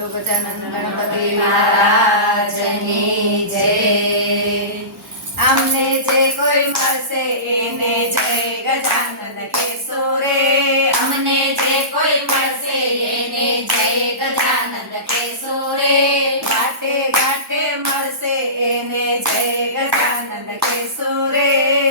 તો ગજાનંદ ગણપતિ મહારાજની જય આમને જે કોઈ મળશે એને જય ગજાનંદ કહેશો રે અમને જે કોઈ મળશે એને જય ગજાનંદ કહેશો રે ઘાટે ઘાટે મળશે એને જય ગજાનંદ કહેશો રે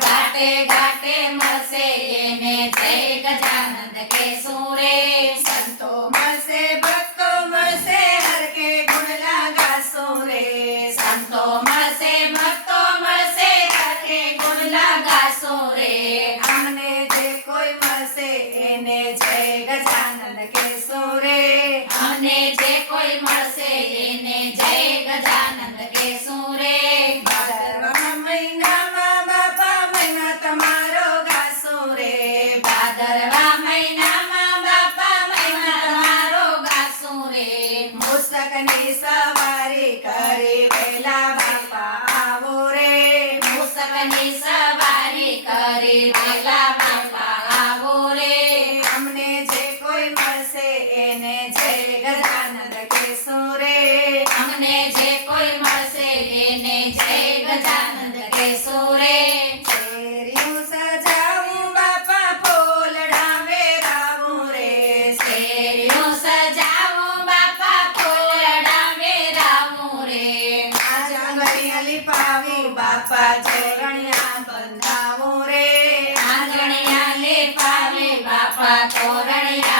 ઘાટે ઘાટે મળશે એને જય ગજાનંદ કહેશો રે સંતો મળશે ભક્તો મળશે હરકે ગુણ લાગાશો રે સંતો મળશે ભક્તો મળશે સાથે ગુણ લગાશો રે આમને જે મળશે એને જય ગજાનંદ કહેશો રે અમને જે કોઈ મળશે એને જય ગજાનંદ કહેશો રે ભાદરવા મહિનામાં બાપા મહિમા તમારો ગાશો રે ભાદરવા મહિનામાં બાપા મહિમા તમારો ગાશો રે મુસ્તકની સવારી કરી વેલા બાપા આવો રે. મુસકની સવારી કરી વેલા બાપા આવો રે અમને જે કોઈ મળશે એને જય ગજાનંદ કહેશો રે અમને જે કોઈ મળશે એને જય ગજાનંદ કહેશો રે. બાપા ચોરણિયા બંધાવું રે. અમને જે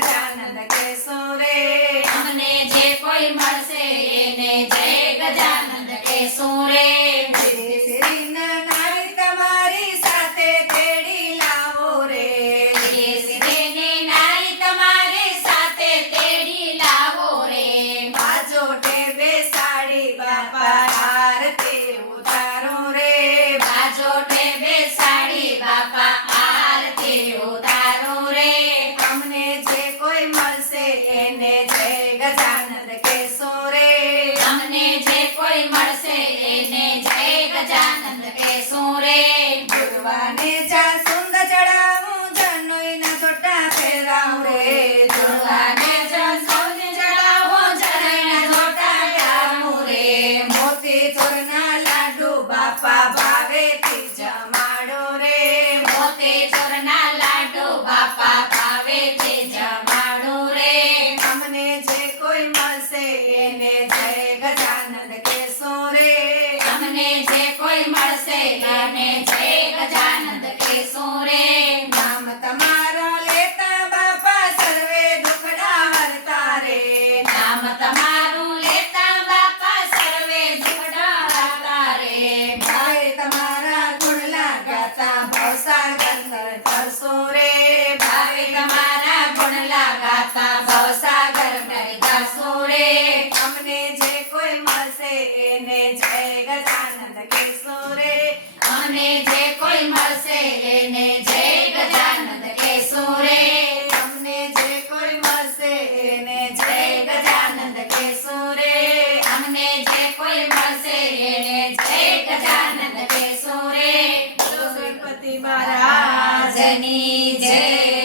ગજાનંદ કેશો રે જે કોઈ મળશે એને જય ગજાનંદ કેશો રે મળશે એને જય ગજાનંદ કેશો રે તમને જે કોઈ મળશે એને જય ગજાનંદ કે સોરે ભગવાન I'm soy más it. કોઈ જે કોઈ મળશે એને જય ગજાનંદ કેશો અમને જે કોઈ મળશે એને જય